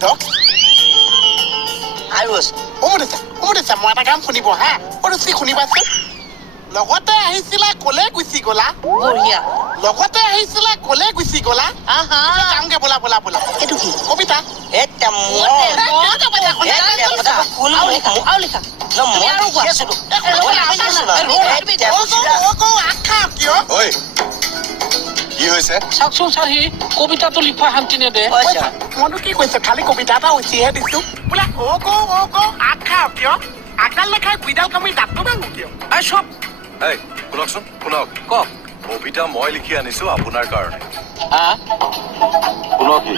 dog আৰু অমুদেছা মই এটা গান শুনিব হা অৰুচি শুনিবাচোন লগতে আহিছিলা কলে গুচি গলা বঢ়িয়া লগতে আহিছিলা কলে গুচি গলা গামগে বোলা বোলা বোলা এইটো কি কবিতা কি হৈছে চাওকচোন ছাৰ সি কবিতাটো লিখা শান্তি নেদে মইনো কি কৈছো খালি কবিতা এটা উচিহে দিছো বোলে আগ খাও কিয় আগডাল লেখাই গুইডাল কামি দাঁতটো ভাঙো কিয় চব এই শুনকচোন শুনক কওক কবিতা মই লিখি আনিছো আপোনাৰ কাৰণে হা শুনক কি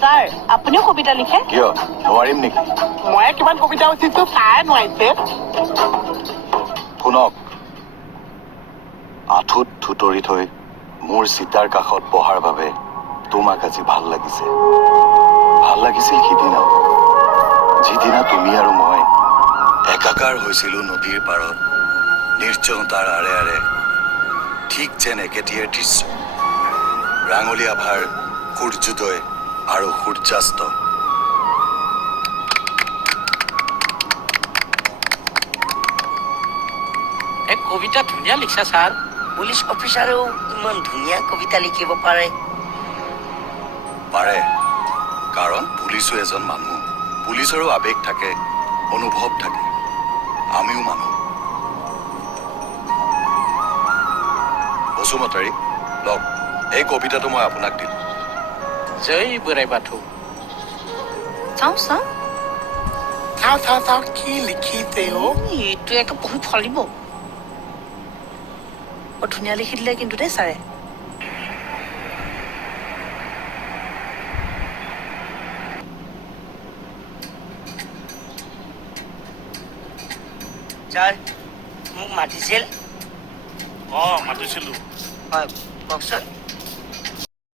ছাৰ আপুনিও কবিতা লিখে কিয় নোৱাৰিম নেকি মই কিমান কবিতা উচিছো চাই নোৱাৰিছে শুনক আঁঠুত থুতৰি থৈ মোৰ চিতাৰ কাষত বহাৰ বাবে তোমাক আজি ভাল লাগিছিল সিদিনা যিদিনা তুমি আৰু মই একাকাৰ হৈছিলো নদীৰ পাৰত নিৰ্জনতাৰ আৰে আৰে ঠিক যেন একেটিয়াৰ দৃশ্য ৰাঙলী আভাৰ সূৰ্যোদয় আৰু সূৰ্যাস্ত এক কবিতা ধুনীয়া লিখছা ছাৰ পুলিচ অফিচাৰেও ইমান ধুনীয়া কবিতা লিখিব পাৰে কাৰণ পুলিচো এজন মানুহ পুলিচৰো আবেগ থাকে অনুভৱ থাকে আমিও মানুহ বসুমতাৰী লওক এই কবিতাটো মই আপোনাক দিম জয় বুঢ়াই বাথৌ চাওঁ কি লিখিছে এইটো একে পঢ়ি ফলিব বৰ ধুনীয়া লিখি দিলে কিন্তু দেই ছাৰে ছাৰ মোক মাতিছিল মাতিছিলো কওকচোন